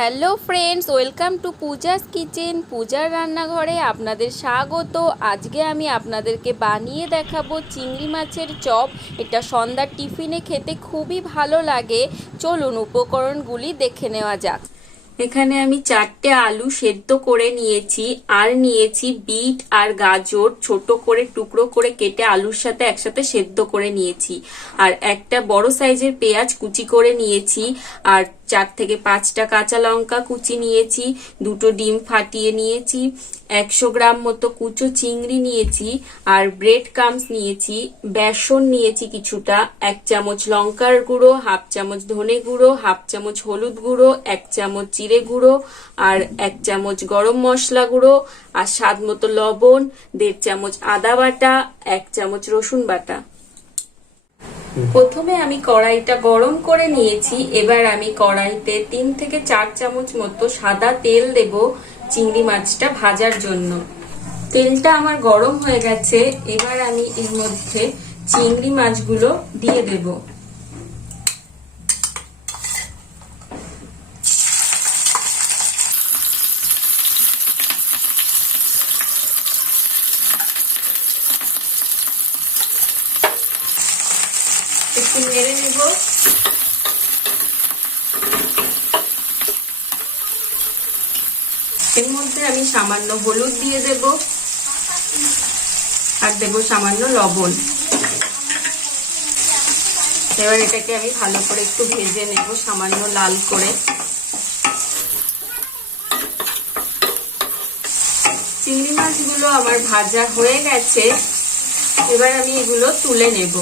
Hello friends, welcome to Puja's kitchen. পূজার রান্নাঘরে আপনাদের স্বাগত। আজকে আমি আপনাদেরকে বানিয়ে দেখাবো চিংড়ি মাছের চপ। এটা সন্ধ্যার টিফিনে খেতে খুবই ভালো লাগে। চলুন উপকরণগুলি দেখে নেওয়া যাক। এখানে আমি 4টে আলু সেদ্ধ করে নিয়েছি, আর নিয়েছি বিট আর গাজর ছোট করে টুকরো করে কেটে আলুর সাথে একসাথে সেদ্ধ করে নিয়েছি, আর একটা বড় সাইজের পেঁয়াজ কুচি করে নিয়েছি, আর 4 থেকে 5টা কাঁচা লঙ্কা কুচি নিয়েছি, 2টো ডিম ফাটিয়ে নিয়েছি, 100 গ্রাম মতো কুচো চিংড়ি নিয়েছি, আর ব্রেড ক্রাম্বস নিয়েছি, বেসন নিয়েছি কিছুটা, 1 চামচ লঙ্কার গুঁড়ো, 1/2 চামচ ধনে গুঁড়ো, 1/2 চামচ হলুদ গুঁড়ো, 1 চামচ জিরে গুঁড়ো, আর 1 চামচ গরম মশলা গুঁড়ো, আর স্বাদ মতো লবণ, 1.5 চামচ আদা বাটা, 1 চামচ রসুন বাটা। প্রথমে আমি কড়াইটা গরম করে নিয়েছি। এবার আমি কড়াইতে 3 থেকে 4 চামচ মতো সাদা তেল দেব চিংড়ি মাছটা ভাজার জন্য। তেলটা আমার গরম হয়ে গেছে। এবার আমি এর মধ্যে চিংড়ি মাছগুলো দিয়ে দেব। একটু নেড়ে নেব। এর মধ্যে আমি সামান্য হলুদ দিয়ে দেব, আর দেব সামান্য লবণ। এবার এটাকে আমি ভালো করে একটু ভেজে নেব, সামান্য লাল করে। চিংড়ি মাছগুলো আমার ভাজা হয়ে গেছে। এবার আমি এগুলো তুলে নেব।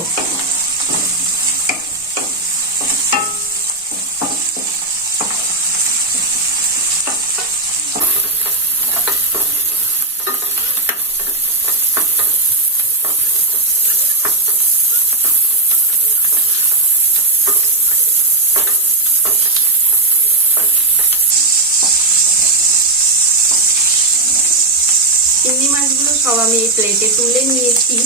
চিংড়ি মাছগুলো সব আমি এই প্লেটে তুলে নিয়েছি।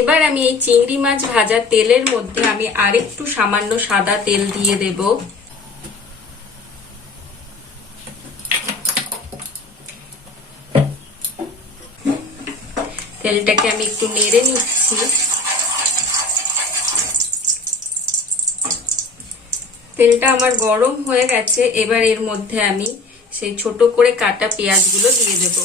এবার আমি এই চিংড়ি মাছ ভাজা তেলের মধ্যে আমি আরেকটু সামান্য সাদা তেল দিয়ে দেব। তেলটাকে আমি একটু নেড়ে নিচ্ছি। তেলটা আমার গরম হয়ে গেছে। এবার এর মধ্যে আমি সেই ছোট করে কাটা পেঁয়াজগুলো দিয়ে দেব।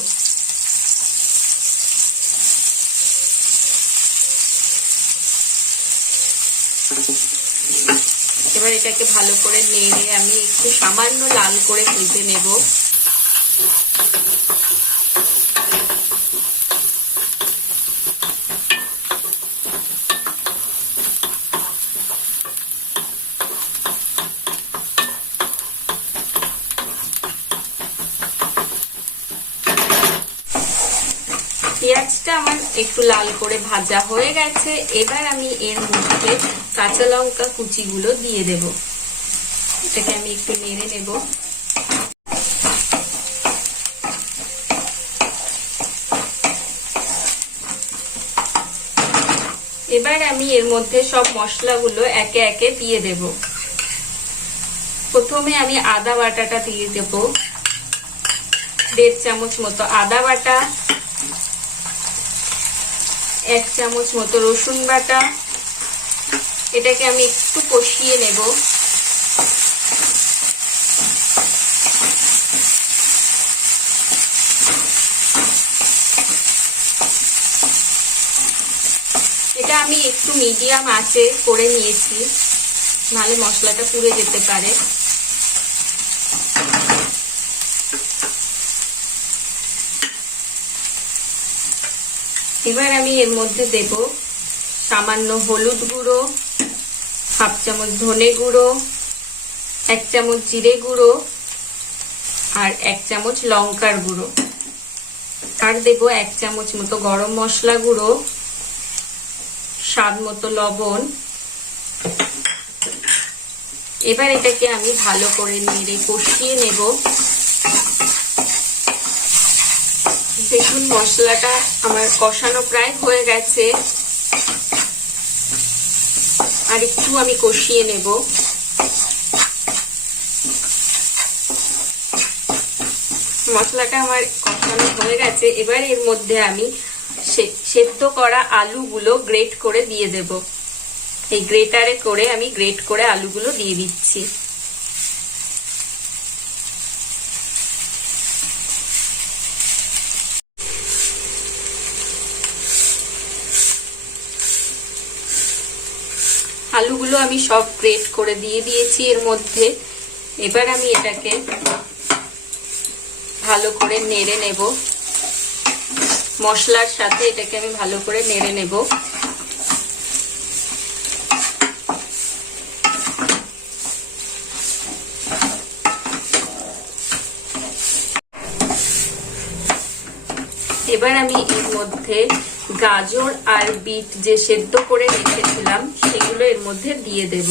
এবার এটাকে ভালো করে নেড়ে আমি একটু সামান্য লাল করে ভেজে নেব। পেঁয়াজটা আমার একটু লাল করে ভাজা হয়ে গেছে। এবার আমি এর মধ্যে কাঁচা লঙ্কা কুচিগুলো দিয়ে দেব। এটাকে আমি একটু নেড়ে নেব। এবার আমি এর মধ্যে সব মশলাগুলো একে একে দিয়ে দেব। প্রথমে আমি আদা বাটাটা দিয়ে দেব, 1.5 চামচ মতো আদা বাটা, 1 চামচ মতো রসুন বাটা। এটাকে আমি একটু কষিয়ে নেব। এটা আমি একটু মিডিয়াম আঁচে করে নিয়েছি, নাহলে মশলাটা পুড়ে যেতে পারে। এবার আমি এর মধ্যে দেব সামান্য হলুদ গুঁড়ো, 1/2 চামচ ধনে গুঁড়ো, 1 চামচ জিরে গুঁড়ো, আর 1 চামচ লঙ্কার গুঁড়ো, আর দেব 1 চামচ মতো গরম মশলা গুঁড়ো, স্বাদ মতো লবণ। এবার এটাকে আমি ভালো করে নেড়ে কষিয়ে নেব। দেখুন মশলাটা আমার কষানো প্রায় হয়ে গেছে। আর একটু আমি কষিয়ে নেব। মশলাটা আমার কষানো হয়ে গেছে। এবার এর মধ্যে আমি সেদ্ধ করা আলুগুলো গ্রেট করে দিয়ে দেব। এই গ্রেটারে করে আমি গ্রেট করে আলুগুলো দিয়ে দিচ্ছি। আলুগুলো আমি সব গ্রেট করে দিয়ে দিয়েছি এর মধ্যে। এবার আমি এটাকে ভালো করে নেড়ে নেব, মশলার সাথে এটাকে আমি ভালো করে নেড়ে নেব। এবার আমি এর মধ্যে গাজর আর বিট যে সেদ্ধ করে রেখেছিলাম সেগুলো এর মধ্যে দিয়ে দেব।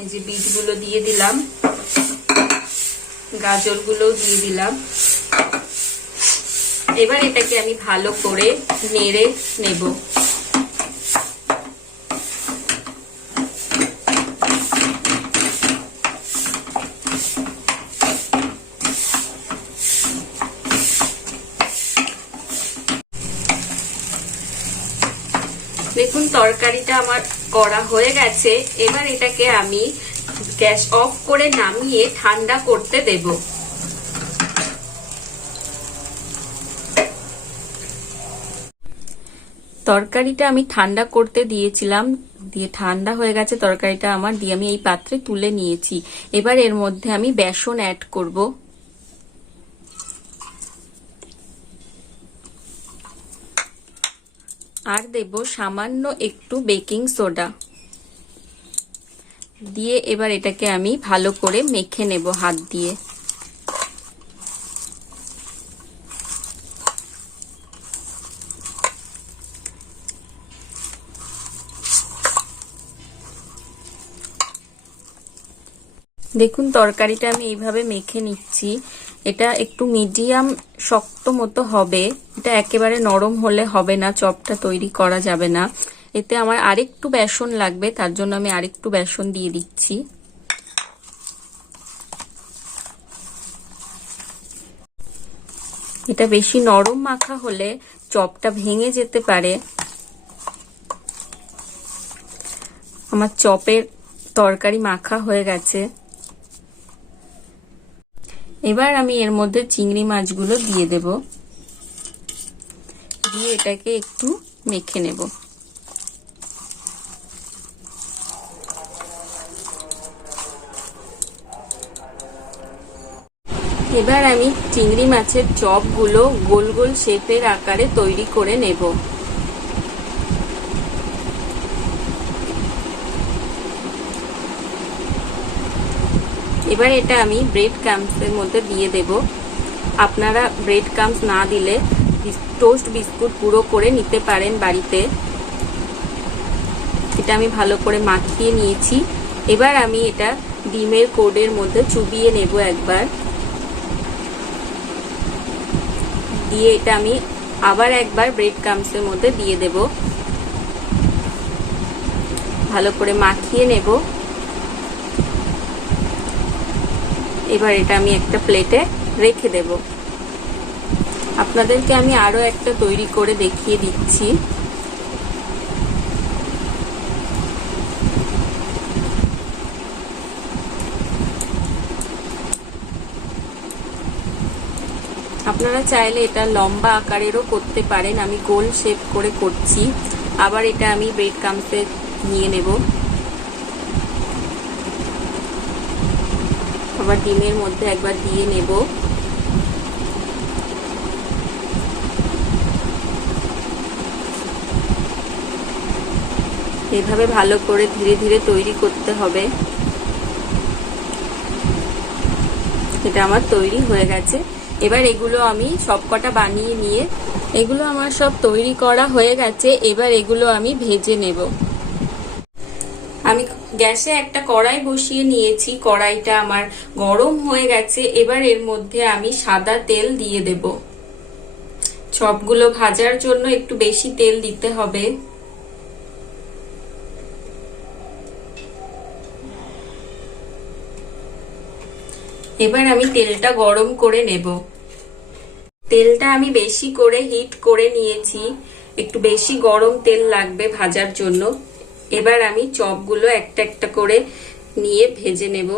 এই যে বিটগুলো দিয়ে দিলাম, গাজরগুলো দিয়ে দিলাম। এবার এটাকে আমি ভালো করে নেড়ে নেব। দেখুন তরকারিটা আমার করা হয়ে গেছে। এবার এটাকে আমি গ্যাস অফ করে নামিয়ে ঠান্ডা করতে দেব। তরকারিটা আমি ঠান্ডা করতে দিয়েছিলাম, দিয়ে ঠান্ডা হয়ে গেছে তরকারিটা আমার, দিয়ে আমি এই পাত্রে তুলে নিয়েছি। এবার এর মধ্যে আমি বেসন অ্যাড করব। আর দেব সামান্য একটু বেকিং সোডা দিয়ে। এবার এটাকে আমি ভালো করে মেখে নেব হাত দিয়ে। দেখুন তরকারিটা আমি এইভাবে মেখে নিচ্ছি। এটা একটু মিডিয়াম শক্ত মতো হবে, এটা একেবারে নরম হলে হবে না, চপটা তৈরি করা যাবে না। এতে আমার আরেকটু বেসন লাগবে, তার জন্য আমি আরেকটু বেসন দিয়ে দিচ্ছি। এটা বেশি নরম মাখা হলে চপটা ভেঙে যেতে পারে। আমার চপের তরকারি মাখা হয়ে গেছে। এবার আমি এর মধ্যে চিংড়ি মাছগুলো দিয়ে দেব, দিয়ে এটাকে একটু মেখে নেব। এবার আমি চিংড়ি মাছের চপগুলো গোল গোল শেপের আকারে তৈরি করে নেব। এবার এটা আমি ব্রেড ক্রাম্বসের মধ্যে দিয়ে দেব। আপনারা ব্রেড ক্রাম্বস না দিলে টোস্ট বিস্কুট গুঁড়ো করে নিতে পারেন বাড়িতে। এটা আমি ভালো করে মাখিয়ে নিয়েছি। এবার আমি এটা ডিমের কোডের মধ্যে চুবিয়ে নেব একবার, দিয়ে এটা আমি আবার একবার ব্রেড ক্রাম্বসের মধ্যে দিয়ে দেব। ভালো করে মাখিয়ে নেব। এবার এটা আমি একটা প্লেটে রেখে দেব। আপনাদেরকে আমি আরো একটা তৈরি করে দেখিয়ে দিচ্ছি। আপনারা চাইলে এটা লম্বা আকারেরও করতে পারেন, আমি গোল শেপ করে করছি। আবার এটা আমি ব্রেড ক্রাম্বসে নিয়ে নেব, আবার ডিমের মধ্যে একবার দিয়ে নেব। এভাবে ভালো করে ধীরে ধীরে তৈরি করতে হবে। এটা আমার তৈরি হয়ে গেছে। এবার এগুলো আমি সবকটা বানিয়ে নিয়ে, এগুলো আমার সব তৈরি করা হয়ে গেছে। এবার এগুলো আমি ভেজে নেব। আমি গ্যাসে একটা কড়াই বসিয়ে নিয়েছি, কড়াইটা আমার গরম হয়ে গেছে। এবার এর মধ্যে আমি সাদা তেল দিয়ে দেব। চপগুলো ভাজার জন্য একটু বেশি তেল দিতে হবে। এবার আমি তেলটা গরম করে নেব। তেলটা আমি বেশি করে হিট করে নিয়েছি, একটু বেশি গরম তেল লাগবে ভাজার জন্য। এবার আমি চপগুলো একটা একটা করে নিয়ে ভেজে নেব।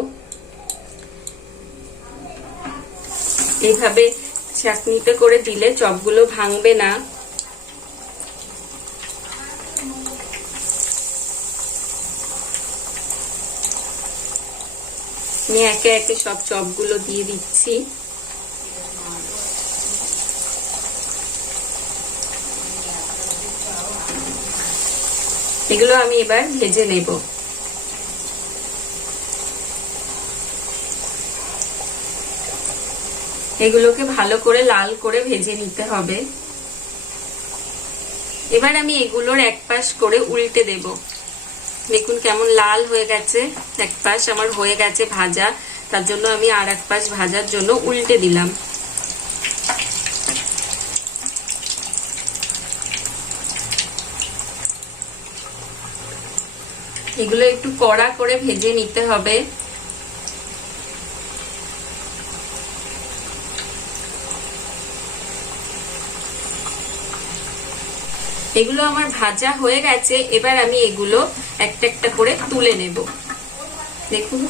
এইভাবে চাকনিতে করে দিলে চপগুলো ভাঙবে না। আমি একে একে সব চপগুলো দিয়ে দিচ্ছি। এগুলো আমি এবার ভেজে নেব। এগুলোকে ভালো করে লাল করে ভেজে নিতে হবে। এবার আমি এগুলোর এক পাশ করে উল্টে দেব। দেখুন কেমন লাল হয়ে গেছে, এক পাশ আমার হয়ে গেছে ভাজা, তার জন্য আমি আর এক পাশ ভাজার জন্য উল্টে দিলাম। এগুলো একটু কড়া করে ভেজে নিতে হবে। এগুলো আমার ভাজা হয়ে গেছে। এবার আমি এগুলো একটা একটা করে তুলে নেব। দেখুন